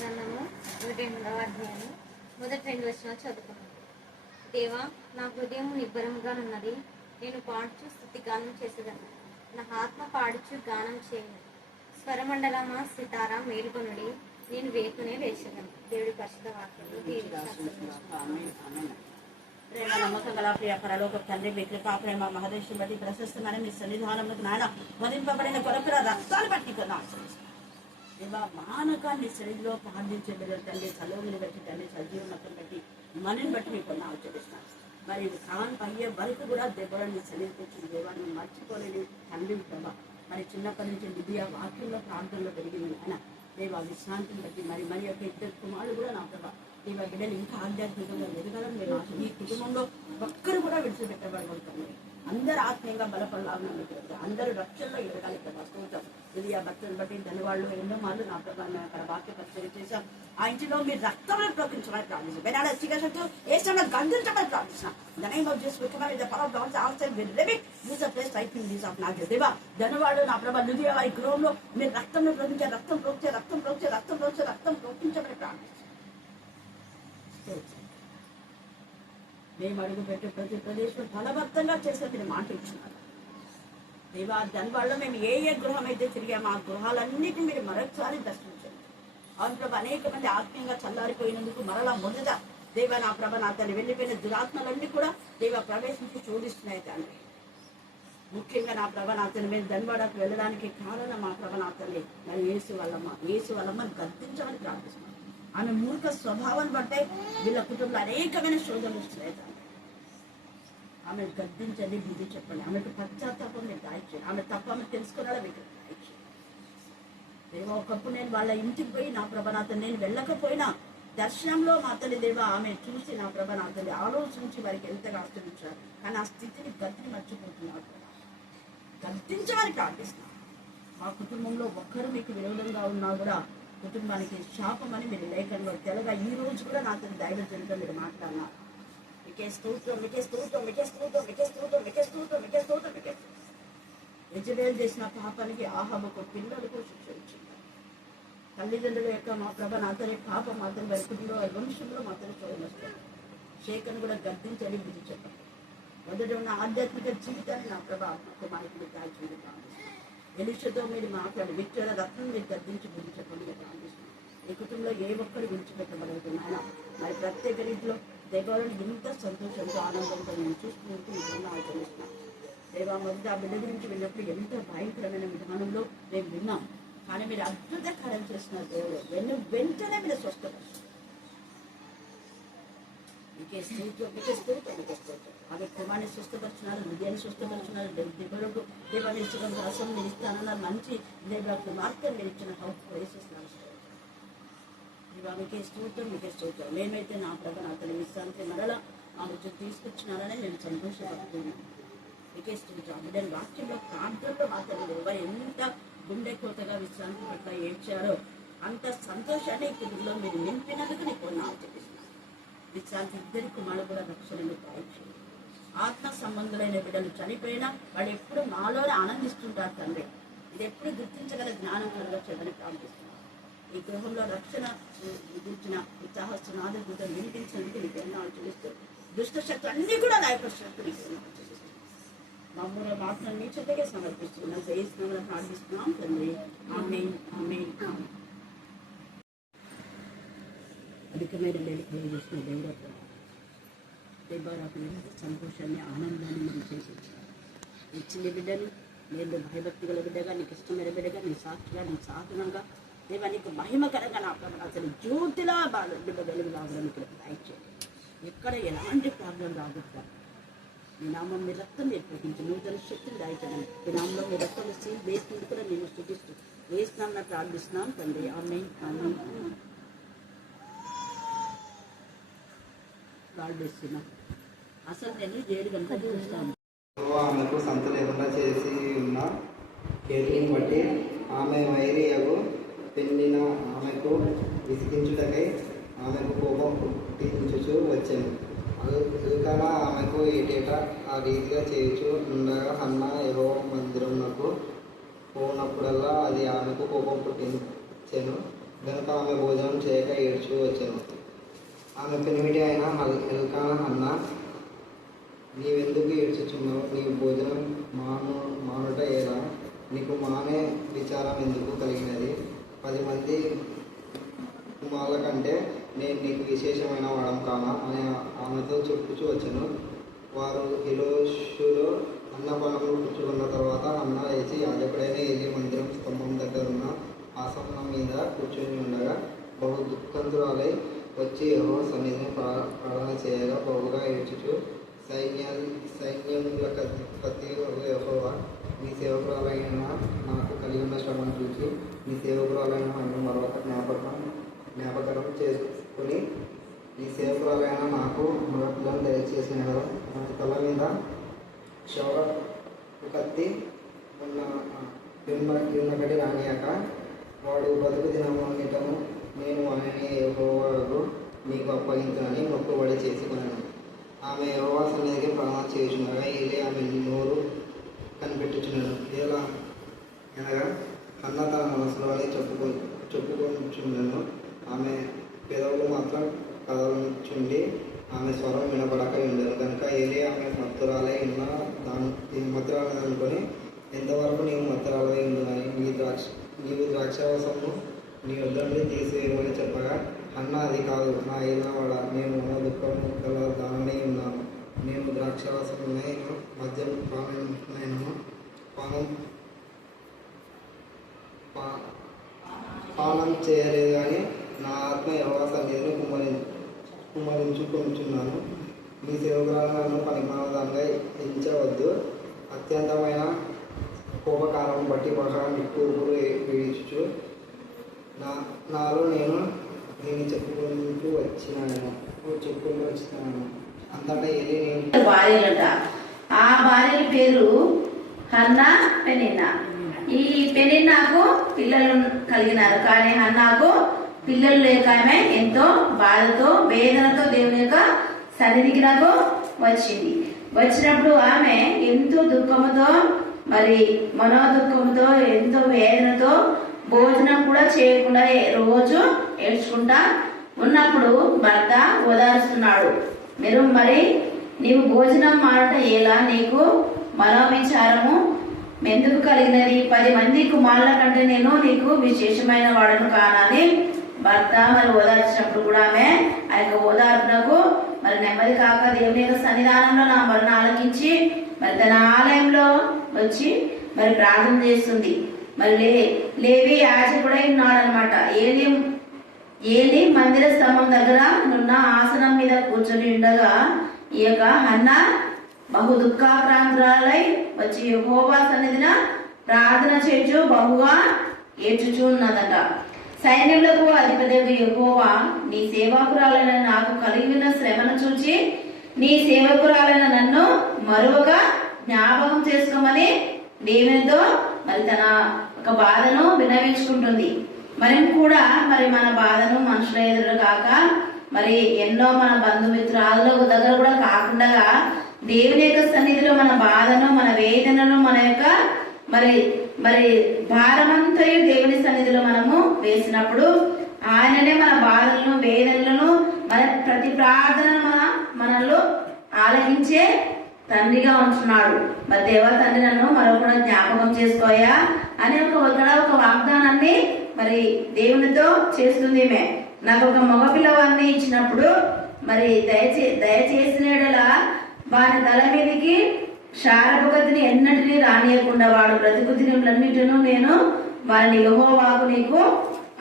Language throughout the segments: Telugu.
గ్రంథము 108వ అధ్యాయం మొదటి 2 వచనాలు చదువుకున్నాను. దేవా, నా హృదయం నిబ్బరముగా ఉన్నది, నేను పాడుచు స్తుతిగానం చేసేదను. నా ఆత్మ పాడుచు గానం చేయను. స్వరమండలమా సితారా మేలుకొనుడి, నేను వేకునే లేచెదను. దేవుడి పరిశుద్ధ వాక్యము ప్రేమ నమ్మకం గల ప్రియ పరలోక తండ్రి, మీ కృపా ప్రేమ మహదేశం బట్టి ప్రశస్తమైన మీ సన్నిధానంలోకి నాయన వధింపబడిన కొరకుల రక్తాలు బట్టి దేవా, మానకాన్ని శరీరంలో ప్రార్థించే బిడ్డలు తండ్రి, చలువని బట్టి తండ్రి, సజీవనతం బట్టి మనని బట్టి మీకు ఆచరిస్తాను. మరి కాన్ అయ్యే వరకు కూడా దెబ్బలని శరీరం దేవాన్ని మర్చిపోలేని తండ్రి ప్రభా. మరి చిన్నప్పటి నుంచి విద్య వాక్యంలో ప్రార్థనలో పెరిగింది ఆయన దేవ విశ్రాంతిని బట్టి మరి యొక్క ఇద్దరు కుమారులు కూడా నా ప్రభా దేవ బిడ్డలు ఇంకా ఆధ్యాత్మికంగా ఎదగాలని మేము ఆశ. ఈ కుటుంబంలో ఒక్కరు కూడా విడిచిపెట్టబడగలుగుతాము. అందరూ ఆత్మీయంగా బలపడాలని అందరూ రక్షణలో ఎదగాలి కదా. స్తోత్రం. ఇది ఆ భక్తులను బట్టి ధనవాళ్ళు ఎన్నో మార్లు నా ప్రభావం అక్కడ వాక్య పరిచయం చేశాం. ఆ ఇంటిలో మీరు రక్తంలో ప్రోకించమని ప్రార్థిస్తాం. వేరే సిగరెట్టు వేసిన గంధించమని ప్రార్థిస్తున్నాం. ధనవాడు నా ప్రభా లుదియా వారి గృహంలో మీరు రక్తంలో ప్రోకించారు. రక్తం ప్రోకించమని ప్రార్థిస్తాం. మేము అడుగు పెట్టే ప్రతి ప్రదేశం ఫలబద్ధంగా చేసే మీరు మాట ఇచ్చినారు దేవా. దానివల్ల మేము ఏ గృహం అయితే తిరిగామో ఆ గృహాలన్నిటిని మీరు మరొకసారి దర్శించండి. అవును ప్రభ, అనేక మంది ఆత్మీయంగా చల్లారిపోయినందుకు మరలా మొదట దేవ నా ప్రభ నా తల్లి వెళ్ళిపోయిన దురాత్మలన్నీ కూడా దేవ ప్రవేశించి చూపిస్తున్నాయి తండ్రి. ముఖ్యంగా నా ప్రభ నా తల్లి మేము ధన్వాడకు వెళ్ళడానికి కారణం మా ప్రభ నా తల్లి మరి యేసు వల్లమ్మ గద్దించమని ప్రార్థిస్తున్నాం. ఆమె మూర్ఖ స్వభావాన్ని బట్టే వీళ్ళ కుటుంబంలో అనేకమైన శోధనలు వస్తున్నాయి. ఆమె గద్దించండి, బుద్ధి చెప్పండి. ఆమెకు పశ్చాత్తాపం మీరు దాయిచ్చేయండి. ఆమె తప్ప ఆమె తెలుసుకోవాలా మీకు దేవా. ఒకప్పుడు నేను వాళ్ళ ఇంటికి పోయి నా ప్రభనాథన్ నేను వెళ్ళకపోయినా దర్శనంలో మా తల్లి దేవ ఆమె చూసి నా ప్రభనాథని ఆలోచించి వారికి ఎంతగా ఆశ్రయించారు. కానీ ఆ స్థితిని గద్దిని మర్చిపోతున్నారు. గద్దించమని ప్రార్థిస్తున్నారు. మా కుటుంబంలో ఒక్కరు మీకు విరోధంగా ఉన్నా కూడా కుటుంబానికి శాపం అని మీరు లేఖనంలో తెలగా ఈ రోజు కూడా నా తల్లి దైవజనులతో మీరు మాట్లాడినారు. యజబేలు చేసిన పాపానికి ఆహాబుకు పిల్లలకు శిక్ష ఇచ్చింది. తల్లిదండ్రుల యొక్క మా ప్రభ నా తల్లి పాపం మాత్రం వారి కుటుంబంలో వంశంలో మాత్రం చూడవస్తుంది. శేఖను కూడా గద్దించని బుద్ధి చెప్పండి. మొదట ఉన్న ఆధ్యాత్మిక జీవితాన్ని నా ప్రభ కుమారికి మీరు దాల్చింది ప్రార్థిస్తున్నాను. ఎలిషతో మీరు మాట్లాడి విక్టోరియా రత్నం మీరు గద్దించి బుద్ధి చెప్పండి మీరు ప్రార్థిస్తున్నాను. ఈ కుటుంబంలో ఏ ఒక్కరు విడిచిపెట్టబడుతున్నాయో మరి ప్రత్యేక రీతిలో దేవాలను ఎంత సంతోషంతో ఆనందంతో నేను చూసుకుంటూ విధంగా ఆచరిస్తున్నాను. దేవా మొదట ఆ బిడ్డ గురించి వెళ్ళినప్పుడు ఎంత భయంకరమైన విధానంలో మేము విన్నాం. కానీ మీరు అద్భుత కార్యం చేస్తున్నారు దేవుడు. వెంటనే మీరు స్వస్థపరుస్తారు. మీకే స్తోత్రం. ఆమె కుమార్ని స్వస్థపరుచున్నారు, హృదయాన్ని స్వస్థపరుచున్నారు. దేవుడు దేవాన్ని రసం మీరు ఇస్తానన్నారు. మంచి దేవ కుమార్తె మీరు ఇచ్చిన హౌస్ వేసేస్తున్నారు. మీకే స్తోత్రం. మేమైతే నా ప్రభ నా తల్లి విశ్రాంతి మరలా ఆమె తీసుకొచ్చినారని మేము సంతోషపడుతున్నాం. మీకే స్తోత్రం. బిడ్డని వాక్యంలో ప్రార్థనలో మా తల్లి ఎవరు ఎంత గుండె కోతగా విశ్రాంతి పట్ల ఏడ్చారో అంత సంతోషాన్ని ఈ కుటుంబంలో మీరు నింపినందుకు నీకు ఆచరిస్తున్నాను. విశ్రాంతి ఇద్దరి కుమారులు కూడా రక్షణను పాయించారు. ఆత్మ సంబంధులైన బిడ్డలు చనిపోయినా వాడు ఎప్పుడు మాలోనే ఆనందిస్తుంటారు తండ్రి. ఇది ఎప్పుడు గుర్తించగల జ్ఞానం కలగచ్చని ప్రార్థిస్తున్నాను. ఈ గృహంలో రక్షణ గురించిన ఉత్సాహస్తునాథ దూతలు వినిపించినందుకు నీకు ఎన్నో ఆచరిస్తూ దుష్ట శక్తులు అన్ని కూడా నాయకరిస్తున్నట్టు నీకు ఎన్నో ఆచరిస్తున్నాను. మమ్మల్ని మాత్రం నీ చెత్తగా సమర్పిస్తున్నాం. జయిస్తున్నామని ప్రార్థిస్తున్నాం తండ్రి. ఆమేన్. అధికమైన చేసిన దేవుడు దేవారాకు సంతోషాన్ని ఆనందాన్ని మనం చేసి ఇచ్చిన బిడ్డని నేను భయభక్తి గల బిడ్డగా నీకు ఇష్టమైన బిడ్డగా నీ సాక్షిగా నీ సాధనంగా దేవా నీకు మహిమకరంగా నా ప్రభావం అసలు జ్యోతిలా వెలుగు రావడానికి దయచేయండి. ఎక్కడ ఎలాంటి ప్రాబ్లం రాకుండా మీ నామం మీ రక్తం మీరు ప్రకటించి నూతన శక్తిని దయచేయండి. మీ నామంలో మీ రక్తం వేసినందుకు కూడా నేను స్థుతిస్తూ వేసినామని ప్రార్థిస్తున్నాం తండ్రి. ఆమేన్. ప్రార్థిస్తున్నాం. అసలు నేను 7 గంటలకు చూస్తాను. ఆమెకు సంత లేకుండా చేసి ఉన్న కేతుని బట్టి ఆమె వైరియగు పెండిన ఆమెకు విసిగించుటకై ఆమెకు కోపం పుట్టించుచు వచ్చాను. అందుకన ఆమెకు ఏటేటా ఆ రీతిగా చేయుచు ఉండగా హన్నా యెహోవా మందిరమునకు పోనప్పుడల్లా అది ఆమెకు కోపం పుట్టించెను. గనుక ఆమె భోజనం చేయక ఏడ్చూ వచ్చాను. ఆమె పెనిమిటి అయిన ఎల్కానా అన్న, నీవెందుకు ఏడ్చుచున్నావు? నీ భోజనం మానుట ఏలా? నీకు మానే విచారం ఎందుకు కలిగినది? 10 మంది కుమారుల కంటే నేను నీకు విశేషమైన వాడం కానా అని ఆమెతో చెప్పుచూ వచ్చాను. వారు హిలోషులో అన్నపానములు పుచ్చుకున్న తర్వాత అన్న లేచి యాజకుడైన ఏలీ మందిరం స్తంభం దగ్గరున్న ఆసనం మీద కూర్చొని ఉండగా బహు దుఃఖంతురాలై వచ్చి యెహోవా సన్నిధిని ప్రార్థన చేయగా బహుగా ఏడ్చుచు, సైన్యముల కర్తయగు యెహోవా, నీ సేవకురాలైన నాకు కలిగిన శ్రమను చూసి నీ సేవకురాలైన నన్ను మరొక జ్ఞాపకం చేసుకుని నీ సేవకురాలైన నాకు మగపిల్లను దయచేసిన నా తల మీద శవ కత్తి ఉన్నకటి రానియాక వాడు బతుకు దినమునిటము నేను వానిని యెహోవాకు నీకు అప్పగించాలని మొక్కుబడి చేసుకున్నాను. ఆమె యెహోవా సన్నిధికి ప్రార్థన చేయుచుండగా ఏలీ ఆమె నోరు కనిపెట్టుచున్నాను. ఎలా అనగా అన్న తన మనసులోనే చెప్పుకొనిచుండెను. ఆమె పెదవులు మాత్రం కదలుచుండి ఆమె స్వరం వినబడక ఉండేది. కనుక ఏలీ ఆమె మత్తురాలై ఉన్న మత్తురాలని అనుకొని, ఎంతవరకు నీవు మత్తురాలై ఉందని నీవు ద్రాక్షారసము నీ వద్ద నుండి తీసివేయమని చెప్పగా, అన్న అది కాదు నా ఏలినవాడ, నేను దుఃఖము గల దానమై ఉన్నాను. నేను ద్రాక్షారసమునైనా మద్యం పానం చేయలేదు, కానీ నా ఆత్మ యెహోవా సన్నిధిని కుమ్మరించుకుంటున్నాను. నీ సేవకురాలను పనిమానదానిగా ఎంచవద్దు. అత్యంతమైన కోపకారం బట్టి బహా నిట్టూర్పులు పీడించుచు నాలో నేను దీన్ని చెప్పుకుంటూ వచ్చినాను. అంతటా ఏలీ నేను భార్యలట. ఆ భార్యల పేరు హన్నా, పెనిన్నా. ఈ పెనిన్నాకు పిల్లలు కలిగినారు, కానీ హన్నాకు పిల్లలు లేక ఆమె ఎంతో బాధతో వేదనతో దేవుని యొక్క సన్నిధికి నాకు వచ్చినప్పుడు ఆమె ఎంతో దుఃఖముతో, మరి మనోదుఃఖంతో, ఎంతో వేదనతో భోజనం కూడా చేయకుండా రోజు ఏడ్చుకుంటా ఉన్నప్పుడు భర్త ఓదారుస్తున్నాడు. మరి నీవు భోజనం మానట ఎలా? నీకు మనోవిచారము ఎందుకు కలిగినది? 10 మంది కుమారుల కంటే నేను నీకు విశేషమైన వాడను కానని భర్త మరి ఓదార్చినప్పుడు కూడా ఆమె ఆ యొక్క ఓదార్పునకు మరి నెమ్మది కాక దేవుని యొక్క సన్నిధానంలో నా మరణ ఆలకించి మరి తన ఆలయంలో వచ్చి మరి ప్రార్థన చేస్తుంది. మరి లేవి యాజకుడై ఉన్నాడనమాట. ఏలీ మందిర స్తంభం దగ్గర నున్న ఆసనం మీద కూర్చొని ఉండగా ఈ యొక్క హన్నా బహు దుఃఖాక్రాంతురాలై వచ్చి యెహోవా సన్నిధిన ప్రార్థన చేస్తూ బహుగా ఏడ్చుచూ ఉన్నదట. సైన్యములకు అధిపతి యెహోవా, నీ సేవకురాలైన నాకు కలిగిన శ్రమను చూచి నీ సేవకురాలైన నన్ను మరొక జ్ఞాపకం చేసుకోమని దేవునితో మరి తన ఒక బాధను విన్నవించుకుంటుంది. మనం కూడా మరి మన బాధను మనుషుల ఎదురు కాక మరి ఎన్నో మన బంధుమిత్రాల దగ్గర కూడా కాకుండా దేవుని యొక్క సన్నిధిలో మన బాధను, మన వేదనను, మన యొక్క మరి భారమంతా దేవుని సన్నిధిలో మనము వేసినప్పుడు ఆయననే మన బాధలను, వేదనలను, మన ప్రతి ప్రార్థనను మనలో ఆలకించే తండ్రిగా ఉంటున్నాడు. మరి దేవా తండ్రి నన్ను మరొక జ్ఞాపకం చేసుకోయా అని ఒక వాగ్దానాన్ని మరి దేవునితో చేస్తుంది. నాకు ఒక మగపిల్లవాడిని ఇచ్చినప్పుడు మరి దయచేసినలా వాని తల మీదకి శారభగతిని ఎన్నటినీ రానియకుండా వాడు బ్రతుకు దినములన్నిటిను నేను వారిని యెహోవాకు నీకు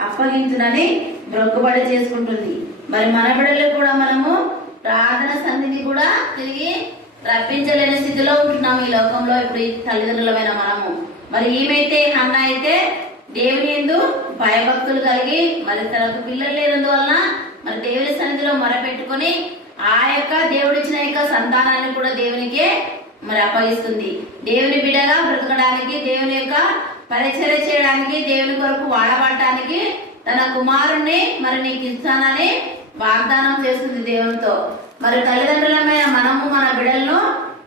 అప్పగించునని మొక్కుబడి చేసుకుంటుంది. మరి మన బిడ్డలు కూడా మనము ప్రార్థన సన్నిధి కూడా తిరిగి రప్పించలేని స్థితిలో ఉంటున్నాం ఈ లోకంలో ఇప్పుడు ఈ తల్లిదండ్రులమైన మనము. మరి ఈమెయితే అన్న అయితే దేవుని యందు భయభక్తులు కలిగి మరి తనకు పిల్లలు లేనందువలన మరి దేవుని సన్నిధిలో మొరపెట్టుకుని ఆ యొక్క దేవుడిచ్చిన యొక్క సంతానాన్ని కూడా దేవునికి మరి అప్పగిస్తుంది. దేవుని బిడ్డగా బ్రతకడానికి, దేవుని యొక్క పరిచర్య చేయడానికి, దేవుని కొరకు వాడబడటానికి తన కుమారుణ్ణి మరి నీకు ఇస్తానని వాగ్దానం చేస్తుంది దేవునితో. మరి తల్లిదండ్రులమైన మనము మన బిడ్డలను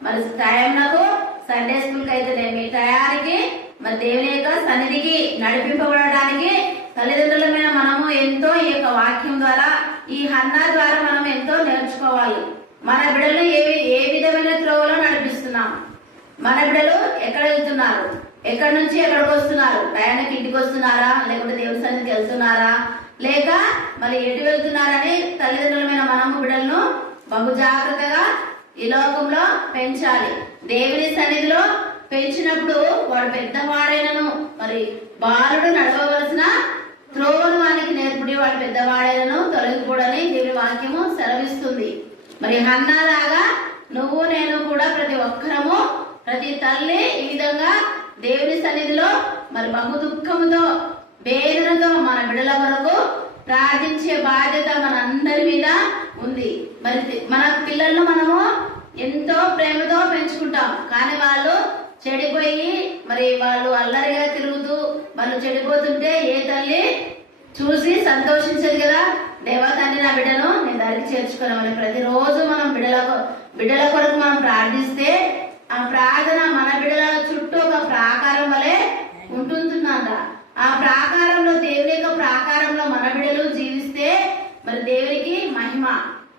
మరి టైంలకు సండే స్కూల్ కి అయితే మీ టయానికి మరి దేవుని యొక్క సన్నిధికి నడిపింపబడడానికి తల్లిదండ్రులమైన మనము ఎంతో ఈ యొక్క వాక్యం ద్వారా, ఈ హన్నా ద్వారా మనం ఎంతో నేర్చుకోవాలి. మన బిడ్డలు ఏ విధమైన త్రోవలో నడిపిస్తున్నాం, మన బిడ్డలు ఎక్కడ వెళ్తున్నారు, ఎక్కడి నుంచి ఎక్కడికి వస్తున్నారు, ప్రయాణకి ఇంటికి వస్తున్నారా, లేకుంటే దేవుని సన్నిధికి వెళ్తున్నారా, లేక మరి ఎటు వెళ్తున్నారని తల్లిదండ్రులమైన మనము బిడ్డలను బహు జాగ్రత్తగా ఈ లోకంలో పెంచాలి. దేవుని సన్నిధిలో పెంచినప్పుడు వాడు పెద్దవాడైనను మరి బాలుడు నడవవలసిన త్రోవను వానికి నేర్పుడి, వాడు పెద్దవాడైనను తొలగిపోడని దేవుని వాక్యము సెలవిస్తుంది. మరి హన్నాలాగా నువ్వు నేను కూడా ప్రతి ఒక్కరము, ప్రతి తల్లి ఈ విధంగా దేవుని సన్నిధిలో మరి బహు దుఃఖముతో వేదనతో మన బిడ్డల వరకు ప్రార్థించే బాధ్యత మనందరి మీద ఉంది. మరి మన పిల్లలను మనము ఎంతో ప్రేమతో పెంచుకుంటాం, కానీ వాళ్ళు చెడిపోయి మరి వాళ్ళు అల్లరిగా తిరుగుతూ వాళ్ళు చెడిపోతుంటే ఏ తల్లి చూసి సంతోషించదు కదా. దేవా తండ్రి, నా బిడ్డను నేను దారికి చేర్చుకోవాలని ప్రతిరోజు మనం బిడ్డల కొరకు మనం ప్రార్థిస్తే ఆ ప్రార్థన మన బిడ్డల చుట్టూ ఒక ప్రాకారం వలె ఉంటుందంట. ఆ ప్రాకారంలో, దేవుని యొక్క ప్రాకారంలో మన బిడ్డలు జీవిస్తే మరి దేవునికి మహిమ.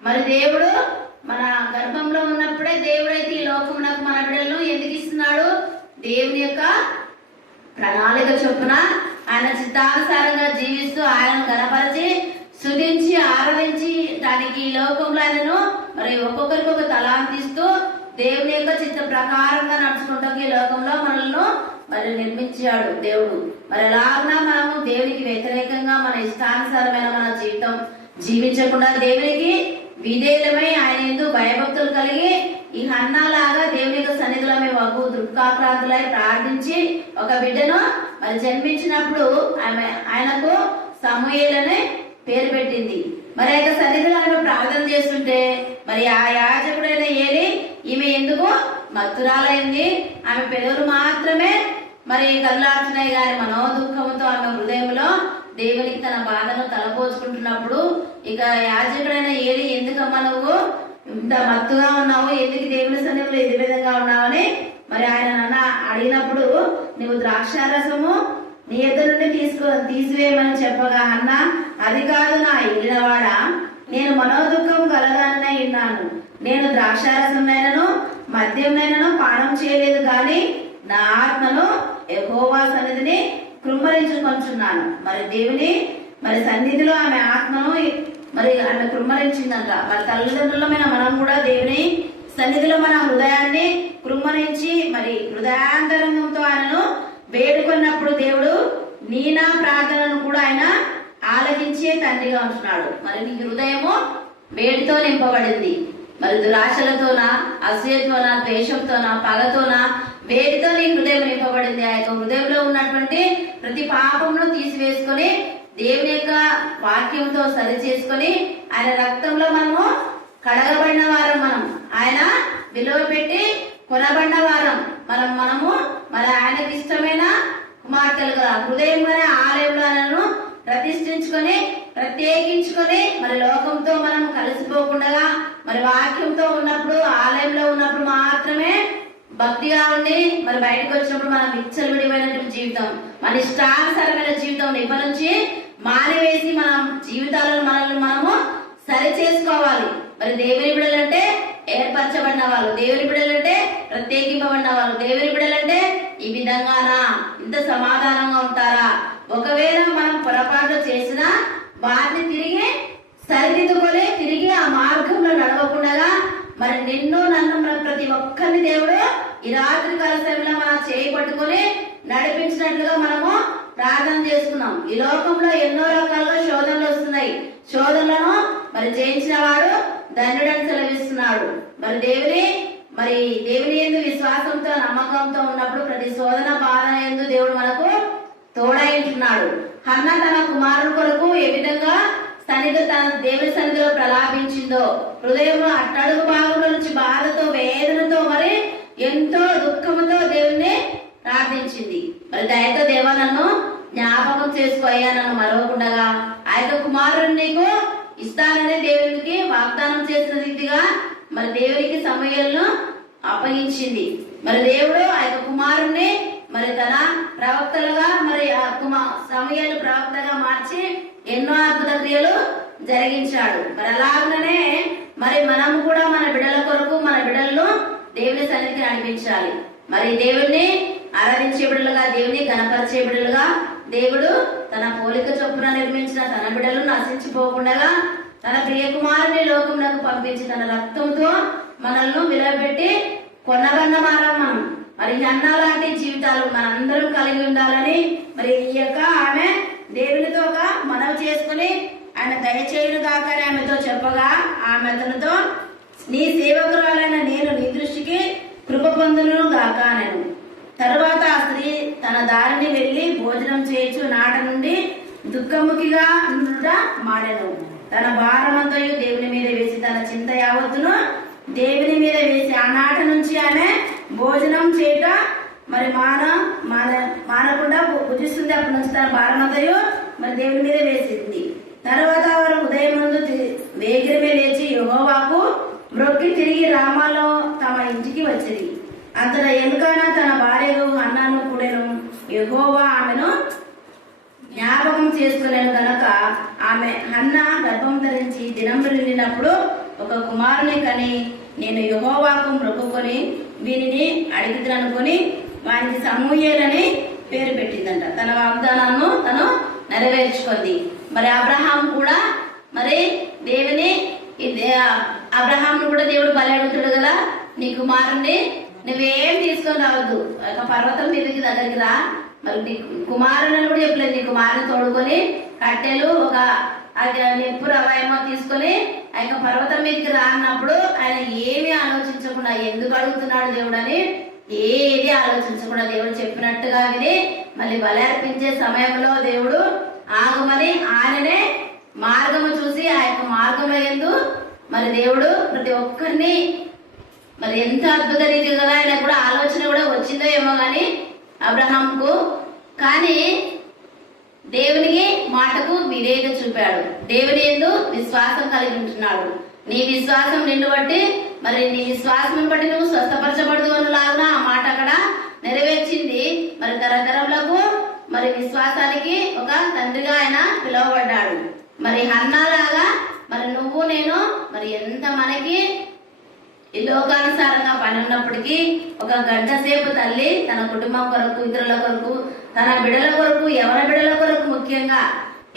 మరి దేవుడు మన గర్భంలో ఉన్నప్పుడే దేవుడైతే ఈ లోకమునకు మన బిడ్డలను ఎందుకు ఇస్తున్నాడు? దేవుని యొక్క ప్రణాళిక చొప్పున ఆయన చిత్తానుసారంగా జీవిస్తూ ఆయనను గణపరిచి స్తుతించి ఆరాధించి దానికి ఈ లోకంలో ఆయనను మరి ఒక్కొక్కరికి ఒక తలాంతిస్తూ దేవుని యొక్క చిత్త ప్రకారంగా నడుచుకుంటూ ఈ లోకంలో మనల్ని మరి నిర్మించాడు దేవుడు. మరి ఎలాగన్నా మనము దేవునికి వ్యతిరేకంగా మన ఇష్టానుసారమైన మన జీవితం జీవించకుండా దేవునికి విధేయులమై ఆయన యందు భయభక్తులు కలిగి ఈ హన్నాలాగా దేవుని యొక్క సన్నిధిలో మేము వగ్గు దుఃఖాక్రాంతులై ప్రార్థించి ఒక బిడ్డను మరి జన్మించినప్పుడు ఆయనకు సమూయేలనే పేరు పెట్టింది. మరి ఆ యొక్క సన్నిధిలో ఆమె ప్రార్థన చేస్తుంటే మరి ఆ యాజకుడైన ఏలి ఈమె ఎందుకు మత్తురాలైంది, ఆమె పెదవులు మాత్రమే మరి కదలాడుతున్నాయి కానీ మనోదుఃఖంతో ఆమె హృదయంలో దేవునికి తన బాధను తలపోచుకుంటున్నప్పుడు ఇక యాజకుడైన ఏలి ఎందుకమ్మా నువ్వు ఇంత మత్తుగా ఉన్నావు, ఎందుకు దేవుని సన్నిధిలో ఇది విధంగా ఉన్నావని మరి ఆయన నన్ను అడిగినప్పుడు నువ్వు ద్రాక్షారసము నీ ఎదురు నుండి తీసివేయమని చెప్పగా, అన్న అది కాదు నా ఏలినవాడ, నేను మనోదుఖం కలగాననే విన్నాను. నేను ద్రాక్షారసంనైనను మద్యంనైనను పానం చేయలేదు, కానీ నా ఆత్మను యెహోవా సన్నిధిని కృమ్మరించుకొంచున్నాను. మరి దేవుని మరి సన్నిధిలో ఆమె ఆత్మను మరి ఆమె కృమ్మరించిందంట. మరి తల్లిదండ్రులమైన మనం కూడా దేవుని సన్నిధిలో మన హృదయాన్ని కృమ్మరించి మరి హృదయాంతరంగంతో ఆయనను వేడుకున్నప్పుడు దేవుడు నా ప్రార్థనను కూడా ఆయన ఆలకించే తండ్రిగా ఉంటున్నాడు. మరి నీ హృదయము వేడితో నింపబడింది, మరి దురాశలతోనా, అసూయతోనా, ద్వేషంతోనా, పగతోనా, వేడితో నీ హృదయం నింపబడింది. ఆ యొక్క హృదయంలో ఉన్నటువంటి ప్రతి పాపమును తీసివేసుకొని దేవుని యొక్క వాక్యంతో సరి చేసుకొని ఆయన రక్తంలో మనము కడగబడిన వారం, మనం ఆయన విలువ పెట్టి కొనబడిన వారం మనము మరి ఆయనకి ఇష్టమైన కుమార్తెలుగా హృదయం అనే ఆలయంలో ఆయనను ప్రతిష్ఠించుకొని ప్రత్యేకించుకొని మరి లోకంతో మనం కలిసిపోకుండా మరి వాక్యంతో ఉన్నప్పుడు ఆలయంలో ఉన్నప్పుడు మాత్రమే భక్తిగా ఉండి మరి బయటకు వచ్చినప్పుడు మనం విచ్చలవిడిపోయినటువంటి జీవితం, మన ఇష్టానుసారమైన జీవితం ఇప్పటి నుంచి మానివేసి మన జీవితాలను మనము సరి చేసుకోవాలి. మరి దేవుని బిడ్డలంటే ఏర్పరచబడిన వాళ్ళు, దేవుని బిడ్డలంటే ప్రత్యేకింపబడిన వాళ్ళు, దేవుని బిడ్డలంటే ఈ విధంగానా ఇంత సమాధానంగా ఉంటారా? ఒకవేళ మనం పొరపాటు చేసినా వాటిని తిరిగి సరిదిద్దుకొని తిరిగి ఆ మార్గంలో నడవకుండా మరి నిన్ను నన్ను ప్రతి ఒక్కరిని దేవుడు ఈ రాత్రి కాల సమయంలో మనం చేయి పట్టుకొని నడిపించినట్లుగా మనము ప్రార్థన చేసుకున్నాం. ఈ లోకంలో ఎన్నో రకాలుగా శోధనలు వస్తున్నాయి. శోధనలను మరి జయించిన వాడు ధన్యుడని సెలవిస్తున్నాడు. మరి దేవుని యందు విశ్వాసంతో నమ్మకంతో ఉన్నప్పుడు ప్రతి శోధన బాధ యందు దేవుడు మనకు తోడైంటున్నాడు. హన్న తన కుమారుడు కొరకు ఏ విధంగా తన దేవుని సన్నిధిలో ప్రలాపించిందో, హృదయంలో అట్టడుగు భాగంలో నుంచి బాధతో వేదనతో మరి ఎంతో దుఃఖంతో దేవుణ్ణి ప్రార్థించింది. మరి దయతో దేవా నన్ను జ్ఞాపకం చేసుకోయ్యా, నన్ను మరవకుండా ఆ యొక్క కుమారుడిని నీకు ఇస్తానని దేవునికి వాగ్దానం చేసిన రీతిగా మరి దేవునికి సమూయేలును అప్పగించింది. మరి దేవుడు ఆ యొక్క కుమారుణ్ణి మరి తన ప్రవక్తలుగా మరి సమూయేలు ప్రవక్తగా మార్చి ఎన్నో అద్భుత క్రియలు జరిగించాడు. మరి అలాగనే మరి మనము కూడా మన బిడ్డల కొరకు మన బిడ్డలను దేవుని సన్నిధికి నడిపించాలి. మరి దేవుణ్ణి ఆరాధించే బిడ్డలుగా, దేవుని గణపరిచే బిడ్డలుగా, దేవుడు తన పోలిక చొప్పున నిర్మించిన తన బిడ్డలు నశించిపోకుండా తన ప్రియకుమారుని లోకమునకు పంపించి తన రక్తంతో మనల్ని విలువబెట్టి కొనగన్న మనం మరి అన్న లాంటి జీవితాలు మనందరం కలిగి ఉండాలని మరి ఈ యొక్క ఆమె దేవునితో ఒక మనవి చేసుకుని ఆయన దయచేయును గాక అని ఆమెతో చెప్పగా ఆమె అతనితో నీ సేవకురాలైన నేను నీ దృష్టికి కృప పొందును గాక అనెను. తరువాత ఆ స్త్రీ తన దారిని వెళ్లి భోజనం చేయొచ్చు నాట నుండి దుఃఖముఖిగా మారెను. తన భారమంతయు దేవుని మీద వేసి తన చింత యావత్తును దేవుని మీద వేసి ఆనాట నుంచి ఆమె భోజనం చేయట మరి మానకుండా భుజిస్తుంది. అప్పటి నుంచి తన భారమంతయు మరి దేవుని మీద వేసింది. తర్వాత వారు ఉదయం ముందు వేగిరమే లేచి యెహోవాకు మ్రొక్కి తిరిగి రామాలో తమ ఇంటికి వచ్చింది. అంతట ఎలుకైనా తన భార్యకు హన్నాను కూడాను యెహోవా ఆమెను జ్ఞాపకం చేసుకునేను గనక ఆమె హన్న గర్భం ధరించి దినములు నిండినప్పుడు ఒక కుమారుని కని నేను యెహోవాకు మొక్కుకొని వీనిని అడిగిదనుకొని వానికి సమూయేలని పేరు పెట్టిందంట. తన వాగ్దానాన్ని తను నెరవేర్చుకుంది. మరి అబ్రహాం కూడా మరి దేవుని అబ్రహాంను కూడా దేవుడు బలి అడుగుతాడు కదా, నీ కుమారుణ్ణి నువ్వేం తీసుకొని రావద్దు, ఒక పర్వతం మీదకి దగ్గరికి రా. మరి నీ కుమారుని కూడా చెప్పలేదు, నీ కుమారుని తోడుకొని కట్టెలు ఒక నిప్పు రవాయమో తీసుకొని ఆ యొక్క పర్వతం మీదకి రా అన్నప్పుడు ఆయన ఏమి ఆలోచించకుండా ఎందుకు అడుగుతున్నాడు దేవుడు అని ఏది ఆలోచించకుండా దేవుడు చెప్పినట్టుగా విని మళ్ళీ బలి అర్పించే సమయంలో దేవుడు ఆగమని ఆయననే మార్గము చూసి ఆ యొక్క మార్గంలో ఎందు మరి దేవుడు ప్రతి ఒక్కరిని మరి ఎంత అద్భుత రీతిగా కదా ఆయన కూడా ఆలోచన కూడా వచ్చిందో ఏమో గాని అబ్రహాంకు, కానీ దేవునికి మాటకు విధేయత చూపాడు. దేవుని యందు విశ్వాసం కలిగి ఉంటున్నాడు. నీ విశ్వాసం నిన్ను బట్టి మరి నీ విశ్వాసం బట్టి నువ్వు స్వస్థపరచబడదు అన్నలాగా ఆ మాట అక్కడ నెరవేర్చింది. మరి తరతరములకు మరి విశ్వాసానికి ఒక తండ్రిగా ఆయన పిలువబడ్డాడు. మరి హన్నాలాగా మరి నువ్వు నేను మరి ఎంత మనకి ఈ లోకానుసారంగా పని ఉన్నప్పటికీ ఒక గంట సేపు తల్లి తన కుటుంబం కొరకు, ఇతరుల కొరకు, తన బిడ్డల కొరకు, యవన బిడ్డల కొరకు, ముఖ్యంగా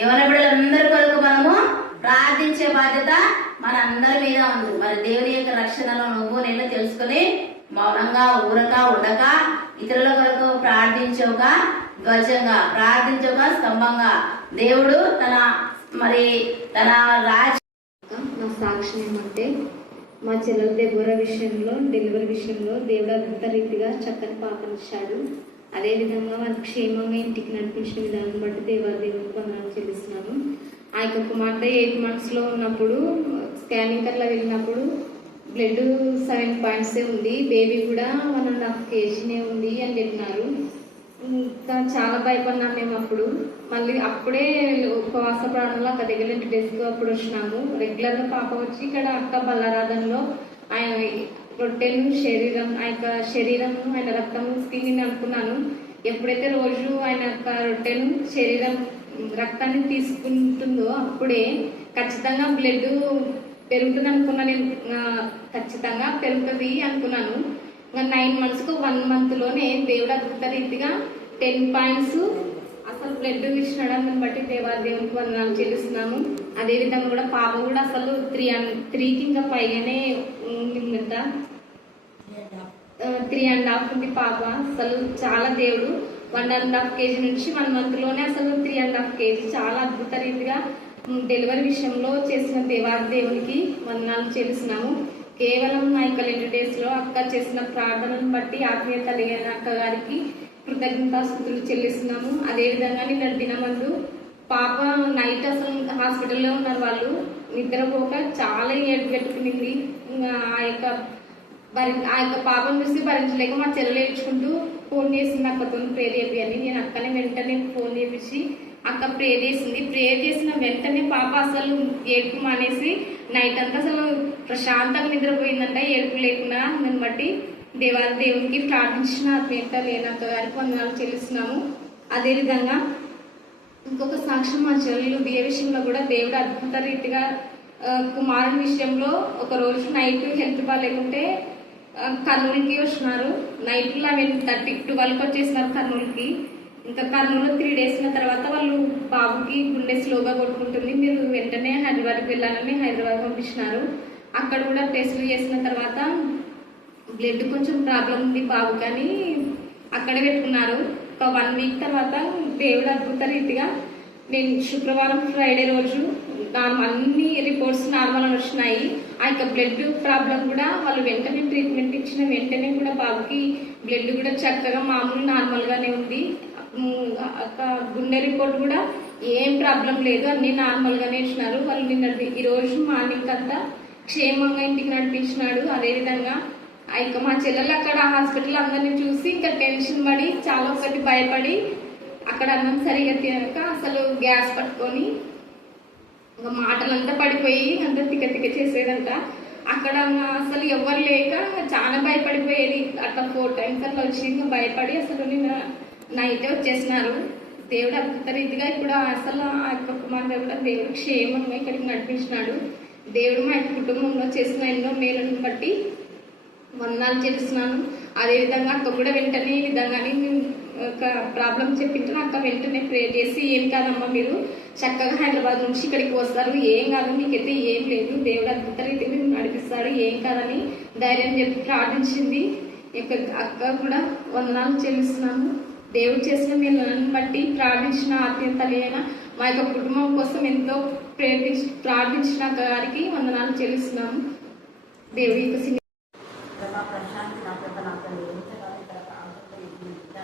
యవన బిడ్డలందరి కొరకు మనము ప్రార్థించే బాధ్యత మనందరి మీద ఉంది. మరి దేవుని యొక్క రక్షణలో నువ్వు నేను తెలుసుకుని మౌనంగా ఊరక ఉండక ఇతరుల కొరకు ప్రార్థించక ధ్వజంగా ప్రార్థించక స్తంభంగా దేవుడు తన నా సాక్ష్యం ఏమంటే మా చెల్లెల దెబోరా విషయంలో డెలివరీ విషయంలో దేవుడు అద్భుత రీతిగా చక్కని పాపనిచ్చాడు. అదేవిధంగా వారికి క్షేమంగా ఇంటికి నడిపించిన విధానం బట్టి దేవునికి వందనాలు చెల్లిస్తున్నాను. ఆ యొక్క కుమార్తె 8 monthsలో ఉన్నప్పుడు స్కానింగ్ అట్లా వెళ్ళినప్పుడు బ్లడ్ 7 points ఉంది, బేబీ కూడా 1.5 kg ఉంది అని చెప్పినారు. చాలా భయపడినాం మేము అప్పుడు. మళ్ళీ అప్పుడే ఉపవాస ప్రాణంలో అక్క దగ్గర 2 daysకు అప్పుడు వచ్చినాము. రెగ్యులర్గా పాప వచ్చి ఇక్కడ అక్క బల్లారాధనలో ఆయన రొట్టెలు శరీరం ఆ యొక్క శరీరము ఆయన రక్తము తిని అనుకున్నాను. ఎప్పుడైతే రోజు ఆయన యొక్క రొట్టెను శరీరం రక్తాన్ని తీసుకుంటుందో అప్పుడే ఖచ్చితంగా బ్లడ్ పెరుగుతుంది అనుకున్నాను. నేను ఖచ్చితంగా పెరుగుతుంది అనుకున్నాను. 9 monthsకు 1 monthలోనే దేవుడు అద్భుత రీతిగా 10 points అసలు బ్లడ్ ఇచ్చినడాన్ని బట్టి దేవునికి వందనాలు చెల్లిస్తున్నాము. అదేవిధంగా కూడా పాప కూడా అసలు 3కి ఇంకా పైగానే ఉండిందంట. 3.5 ఉంది పాప. అసలు చాలా దేవుడు 1.5 kg నుంచి 1 monthలోనే అసలు 3.5 kg చాలా అద్భుత రీతిగా డెలివరీ విషయంలో చేసిన దేవునికి వందనాలు చెల్లిస్తున్నాము. కేవలం ఆ యొక్క 2 daysలో అక్క చేసిన ప్రార్థనను బట్టి ఆత్మీయ తల్లి అక్క గారికి కృతజ్ఞతాస్తుతులు చెల్లిస్తున్నాము. అదేవిధంగా నిన్న దినమందు పాప నైట్ అసలు హాస్పిటల్లో ఉన్నారు. వాళ్ళు నిద్రపోక చాలా ఏడు పెట్టుకునింది. ఆ యొక్క పాపను చూసి భరించలేక మా చెల్లెలు ఏడ్చుకుంటూ ఫోన్ చేసింది అక్కతో ప్రేర్ చేపి అని. నేను అక్కనే వెంటనే ఫోన్ చేపించి అక్క ప్రేర్ చేసింది. ప్రేర్ చేసిన వెంటనే పాప అసలు ఏడుపు మానేసి నైట్ అంతా అసలు ప్రశాంతంగా నిద్రపోయిందంట, ఏడుపు లేకుండా. దాన్ని బట్టి దేవునికి ప్రార్థించిన ఆత్మీయత లేని అక్క గారికి వందనాలు చెల్లిస్తున్నాము. అదేవిధంగా ఇంకొక సాక్ష్యం, మా చెల్లెలు దియ విషయంలో కూడా దేవుడు అద్భుత రీతిగా కుమారుని విషయంలో ఒక రోజు నైట్ హెల్త్ బాగాలేకుంటే కర్నూలుకి వచ్చినారు. నైట్ 11:30-12 వచ్చేసినారు కర్నూలుకి. ఇంకా కర్నూలు 3 days తర్వాత వాళ్ళు బాబుకి గుండె స్లోగా కొట్టుకుంటుంది, మీరు వెంటనే హైదరాబాద్కి వెళ్ళాలని హైదరాబాద్ పంపించినారు. అక్కడ కూడా టెస్టులు చేసిన తర్వాత బ్లడ్ కొంచెం ప్రాబ్లం ఉంది బాబు కానీ అక్కడే పెట్టుకున్నారు. ఒక 1 week తర్వాత దేవుడు అద్భుత రీతిగా నేను శుక్రవారం ఫ్రైడే రోజు అన్ని రిపోర్ట్స్ నార్మల్ వచ్చినాయి. ఆ యొక్క బ్లడ్ ప్రాబ్లం కూడా వాళ్ళు వెంటనే ట్రీట్మెంట్ ఇచ్చిన వెంటనే కూడా బాబుకి బ్లడ్ కూడా చక్కగా మామూలు నార్మల్గానే ఉంది. గుండె రిపోర్ట్ కూడా ఏం ప్రాబ్లం లేదు, అన్ని నార్మల్గానే ఇచ్చినారు. వాళ్ళు ఈరోజు మార్నింగ్ అంతా క్షేమంగా ఇంటికి నడిపించినాడు. అదేవిధంగా మా చెల్లెలు అక్కడ హాస్పిటల్ అందరినీ చూసి ఇంకా టెన్షన్ పడి చాలా ఒకటి భయపడి అక్కడ అన్నం సరిగా తినక అసలు గ్యాస్ పట్టుకొని ఇంకా మాటలంతా పడిపోయి అంతా తిక్క చేసేదంట. అక్కడ అసలు ఎవరు లేక చాలా భయపడిపోయేది. అట్లా 4 times అట్లా వచ్చి ఇంకా భయపడి అసలు నిన్న నైటే వచ్చేసినారు. దేవుడు అద్భుత రీతిగా ఇప్పుడు అసలు ఆ యొక్క కుమార్తె కూడా దేవుడు క్షేమంగా ఇక్కడికి నడిపించినాడు. దేవుడు మా యొక్క కుటుంబంలో చేసిన ఎన్నో మేలను బట్టి వందనాలు చెల్లిస్తున్నాను. అదేవిధంగా అక్క కూడా వెంటనే ఈ విధంగానే ఒక ప్రాబ్లం చెప్పింటే అక్క వెంటనే ప్రే చేసి ఏం కాదమ్మా మీరు చక్కగా హైదరాబాద్ నుంచి ఇక్కడికి వస్తారు, ఏం కాదు మీకైతే ఏం లేదు, దేవుడు అద్భుత రీతిగా నడిపిస్తాడు, ఏం కాదని ధైర్యం చెప్పి ప్రార్థించింది. అక్క కూడా వందనాలు చెల్లిస్తున్నాను. దేవుడు చేసిన మేలను బట్టి ప్రార్థించిన ఆత్మీయత లేన మా యొక్క కుటుంబం కోసం ఎంతో ప్రార్థించిన అక్క గారికి వందనాలు చెల్లిస్తున్నాము. దేవుడి యొక్క ప్రశాంతి నా పెద్ద నాకండి ఎంతగానో ఇక్కడ ప్రాంతంలో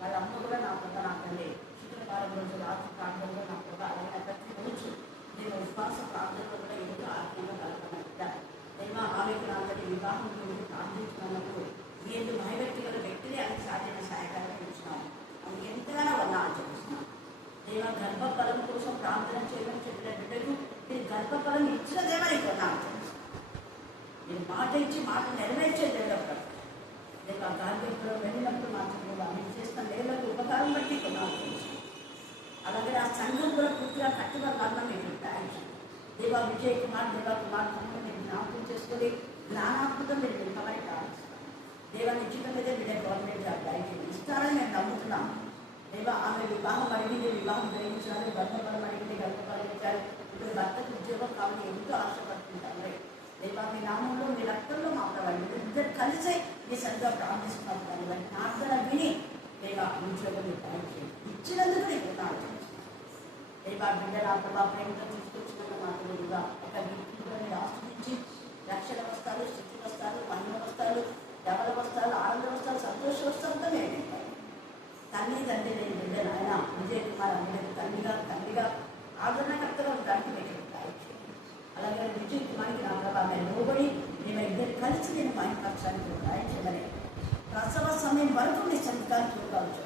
వాళ్ళ అమ్మ కూడా నా పెద్ద నాకండి శుక్రవారం రోజు రాత్రి ప్రాంతంలో నా పెద్ద అలాగే ప్రతిరోజు నేను విశ్వాస ప్రాంతంలో కూడా ఎంతో ఆత్మీయంగా కలపనట్టాను. నేను ఆమెకు నాకని వివాహం గురించి ప్రార్థించినందుకు నేను భయపెట్టిన వ్యక్తిని అది సాధ్యమైన సహాయకారంగా ఇచ్చినాను. అది ఎంతగానో వల్ల ఆచరిస్తున్నాను. నేను గర్భఫలం కోసం ప్రార్థన చేయమని చెప్పిన బిడ్డకు నేను గర్భఫలం ఇచ్చిన దేవానికి వల్ల ఆచరిస్తున్నాను. నేను మాట ఇచ్చి మాట నెరవేర్చే దేవుడు. నేను ఆ కార్యంలో వెళ్ళినప్పుడు మాత్రం నేను చేసిన దేవులకు ఉపకారం బట్టి కొన్నాను. అలాగే ఆ సంఘం కూడా పూర్తిగా కట్టుబడి మరణం మీకు థ్యాంక్స్. దేవా విజయ్ కుమార్ తమ్ముడు నేను జ్ఞాపకం చేసుకుని జ్ఞానాత్మకం మీరు నింపమని ప్రార్థిస్తాను. దేవా నిశ్చితం మీద మీరు గవర్నమెంట్ జాబ్ దయచేసి ఇస్తారని నేను నమ్ముతున్నాను. దేవా ఆమె వివాహం అడిగింది, వివాహం గ్రహించాలి, గర్భఫలం అడిగింది, గర్భఫలం ఇచ్చారు. ఇప్పుడు భర్తకు ఉద్యోగం కావాలని ఎంతో ఆశపడుతుంటాను. దేవా మీ నామంలో మీ రక్తంలో మాట్లాడాలి, ఇద్దరు కలిసి మీ సరిగ్గా ప్రార్థిస్తున్నారు. దాన్ని బట్టి ప్రార్థన విని దేవా ఉద్యోగం ఇచ్చినందుకు నీకు ప్రార్థన దేవా బిడ్డల ప్రభా ప్రేమతో తీసుకొచ్చిన మాటలుగా ఒక వ్యక్తిగా మీరు ఆశ్రయించి రక్షణ వస్తారు, స్థితి వస్తారు, మహిమ వస్తారు, డబల వస్తారు, ఆనంద వస్తారు, సంతోష వస్తారుతో నేను తల్లి తండ్రి లేని బిడ్డలు ఆయన విజయ్ కుమార్ అందరికి తండ్రిగా ఆదరణకర్తగా ఉంటానికి మీకు అలాగే విజయ్ కుమార్కి నా ప్రభావం లోబడి మేము ఇద్దరు కలిసి నేను మహిమపరచానికి రాయించమని ప్రసవ సమయం వరకు మీ సంతకాలు చూడవచ్చు.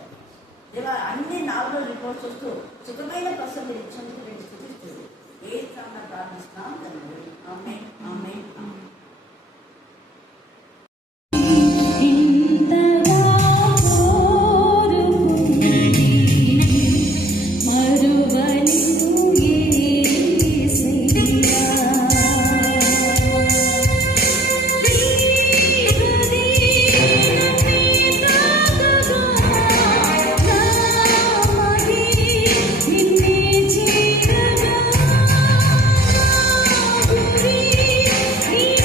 దేవా అన్ని 4 రోజులు రిపోర్ట్స్ వస్తూ సుఖమైన ప్రసవం మీరు ఇచ్చినందుకు నేను స్థితిస్తుంది. ఏ స్థానం ప్రార్థిస్తున్నాం తండ్రి. ఆమేన్ ఆమేన్ ఆమేన్. Free.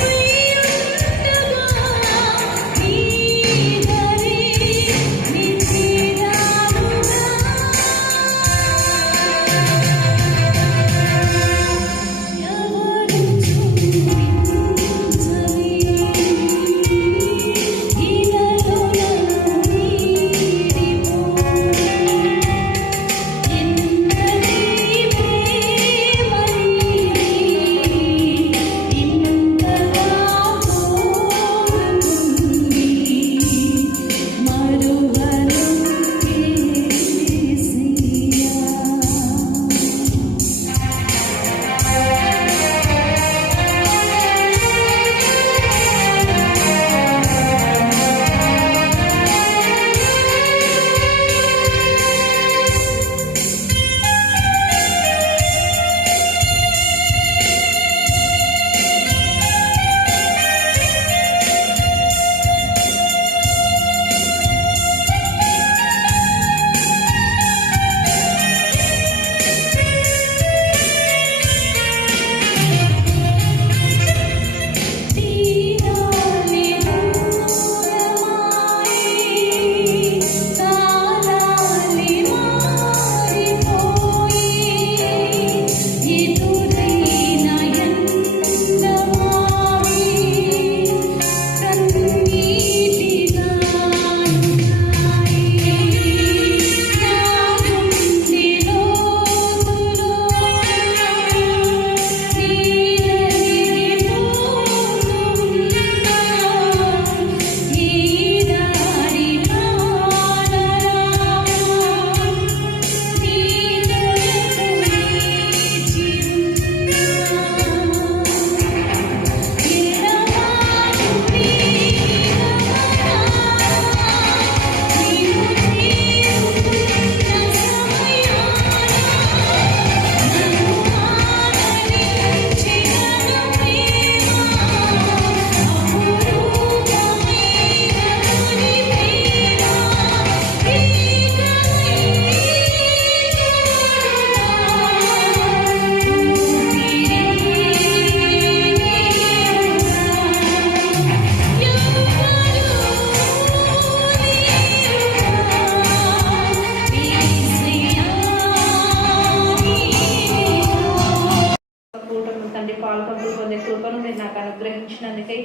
తండ్రి పాల్పంపులు పొందే కృపను మీరు నాకు అనుగ్రహించినందుకై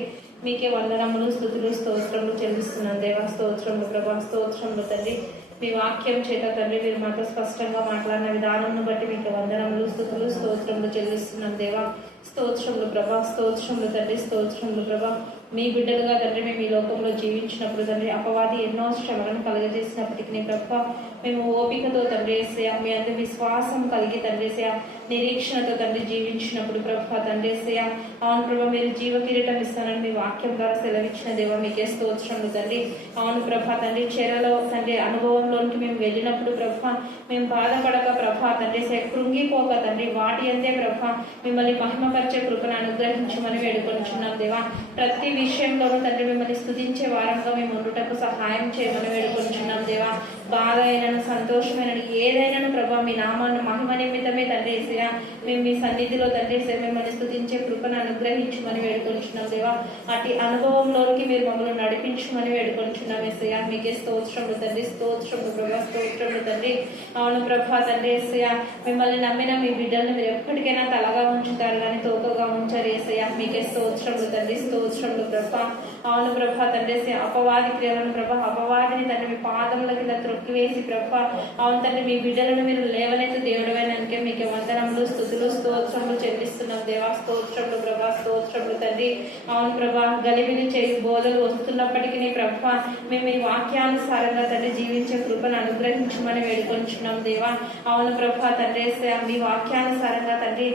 మీకే వందనములు, స్తుతులు, స్తోత్రములు చెల్లిస్తున్నాను దేవా. స్తోత్రములు ప్రభా, స్తోత్రములు తండ్రి. మీ వాక్యం చేత తండ్రి మీరు మాతో స్పష్టంగా మాట్లాడిన విధానం బట్టి మీకు వందనములు, స్తుతులు, స్తోత్రములు చెల్లిస్తున్నాం దేవా. స్తోత్రములు ప్రభా, స్తోత్రములు తండ్రి, స్తోత్రములు ప్రభా. మీ బిడ్డలుగా తండ్రి మేము ఈ లోకంలో జీవించినప్పుడు తండ్రి అపవాది ఎన్నో శ్రమలను కలుగజేసినప్పటికీ ప్రభా మేము ఓపికతో తండ్రి యేసయ్యా మీ అందరి విశ్వాసం కలిగి తండ్రి యేసయ్యా నిరీక్షణతో తండ్రి జీవించినప్పుడు ప్రభా తండ్రి యేసయ్యా అవును ప్రభా మీరు జీవ కిరీటం ఇస్తానని మీ వాక్యం ద్వారా సెలవిచ్చిన దేవా మీకే స్తోత్రములు తండ్రి. అవును ప్రభా తండ్రి చెరలో తండ్రి అనుభవంలోనికి మేము వెళ్ళినప్పుడు ప్రభా మేము బాధపడక ప్రభా తండ్రి కృంగిపోక తండ్రి వాటి అంతే ప్రభా మిమ్మల్ని మహిమపరిచే కృపను అనుగ్రహించమని వేడుకొనిచున్నాం దేవా. ప్రతి విషయంలోనూ తండ్రి మిమ్మల్ని స్తుతించే వారంగా మేము ఉండుటకు సహాయం చేయమని వేడుకొనిచున్నాం దేవా. బాధ అయినను సంతోషమైన ఏదైనాను ప్రభా మీ నామాన్ని మహిమ నిమిత్తమే తండ్రి యేసయ్యా మేము మీ సన్నిధిలో తండ్రి యేసయ్యా మిమ్మల్ని స్తుతించే కృపను అనుగ్రహించమని వేడుకొనిచున్నాం దేవా. అటు అనుభవంలోనికి మీరు మమ్మల్ని నడిపించమని వేడుకొనిచున్నాం యేసయ్యా మీకే స్తోత్రములు తండ్రి, స్తోత్రములు ప్రభా, స్తోత్రములు తండ్రి. అవును ప్రభా తండ్రి యేసయ్యా మిమ్మల్ని నమ్మిన మీ బిడ్డల్ని మీరు ఎప్పటికైనా తలగా ఉంచుతారు కానీ తోకగా ఉంచారు యేసయ్యా మీకే స్తోత్రములు తండ్రి, స్తోత్రములు ప్రభా. అవును ప్రభా తండ్రి అపవాది క్రియలను ప్రభా అపవాదిని తండ్రి మీ పాదముల కింద త్రొక్కివేసి ప్రభా అవును తండ్రి మీ బిడ్డలను మీరు లేవనైతే దేవుడమైనందుకే మీకు వందనములు, స్తుతులు, స్తోత్రములు చెల్లిస్తున్నాం దేవా. స్తోత్రములు ప్రభా, స్తోత్రములు తండ్రి. అవును ప్రభా గలిబిలి చేసి బోధలు వస్తున్నప్పటికీ ప్రభా మేము మీ వాక్యానుసారంగా తండ్రి జీవించే కృపను అనుగ్రహించమని వేడుకొంచున్నాం దేవా. అవును ప్రభా తండ్రి మీ వాక్యానుసారంగా తండ్రి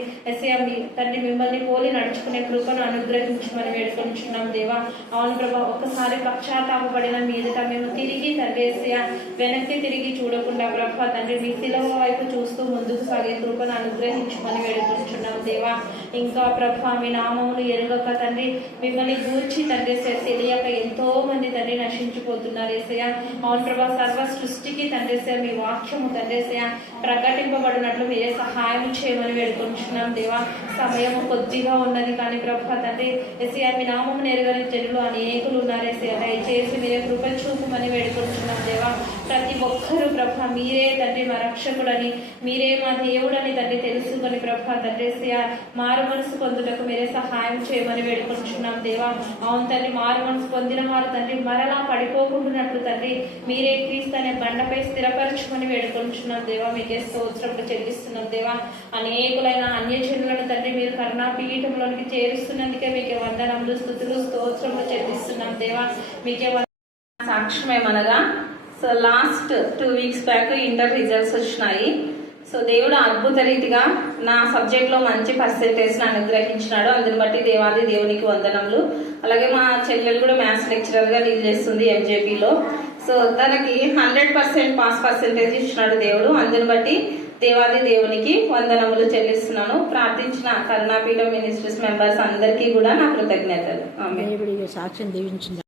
మీ తండ్రి మిమ్మల్ని పోలి నడుచుకునే కృపను అనుగ్రహించమని వేడుకొంచున్నాం దేవా. అవును ప్రభా ఒక్కసారి పశ్చాత్తాపడిన మీదట మేము తిరిగి తండ్రి వెనక్కి తిరిగి చూడకుండా ప్రభా తండ్రి మీ శిలువ వైపు చూస్తూ ముందుకు సాగే కృపను అనుగ్రహించమని వేడుకుంటున్నాం దేవా. ఇంకా ప్రభా మీ నామమును ఎరుగక తండ్రి మిమ్మల్ని గూర్చి తండ్రి తెలియక ఎంతో మంది తండ్రి నశించిపోతున్నారు యేసయ్యా. అవును ప్రభా సర్వ సృష్టికి తండ్రి మీ వాక్యము తండ్రి ప్రకటింపబడినట్లు మీరే సహాయం చేయమని వేడుకుంటున్నాం దేవా. సమయము కొద్దిగా ఉన్నది కానీ ప్రభా తండ్రి యేసయ్యా మీ నామమును ఎరుగని జనులు అనేకులు ఉన్నారు యేసయ్యా. దయచేసి మీరే కృప చూపమని వేడుకుంటున్నాం దేవా. ప్రతి ఒక్కరూ ప్రభా మీరే తండ్రి మా రక్షకుడని మీరే మా దేవుడని తండ్రి తెలుసుకొని ప్రభా తండ్రి మారు మనసు పొందుటకు మీరే సహాయం చేయమని వేడుకుంటున్నాం దేవా. అవును తండ్రి మారు మనసు పొందిన వారు తండ్రి మరలా పడిపోకుంటున్నట్లు తండ్రి మీరే క్రీస్తు అనే బండపై స్థిరపరచుమని వేడుకుంటున్నాం దేవా. మీకే స్తోత్రములు చెల్లిస్తున్నాం దేవా. అనేకులైన అన్యజనులను తండ్రి మీరు కరుణాపీఠంలోనికి చేరుస్తున్నందుకే మీకే వందనములు, స్తుతులు, స్తోత్రములు చెల్లిస్తున్నాం దేవా. మీకే సాక్ష్యమేమనగా so last 2 weeks back inter results వచ్చినాయి. సో దేవుడు అద్భుత రీతిగా నా సబ్జెక్ట్లో మంచి పర్సెంటేజ్ని అనుగ్రహించినాడు. అందుని బట్టి దేవాది దేవునికి వందనములు. అలాగే మా చెల్లెలు కూడా మ్యాథ్స్ లెక్చరర్గా లీడ్ చేస్తుంది ఎంజేపీలో. సో తనకి 100% పాస్ పర్సెంటేజ్ ఇచ్చినాడు దేవుడు. అందుని బట్టి దేవాది దేవునికి వందనములు చెల్లిస్తున్నాను. ప్రార్థించిన కరుణాపీఠం మినిస్ట్రీస్ మెంబర్స్ అందరికీ కూడా నా కృతజ్ఞతలు. ఆమేన్. సాక్ష్యం దీవించింది.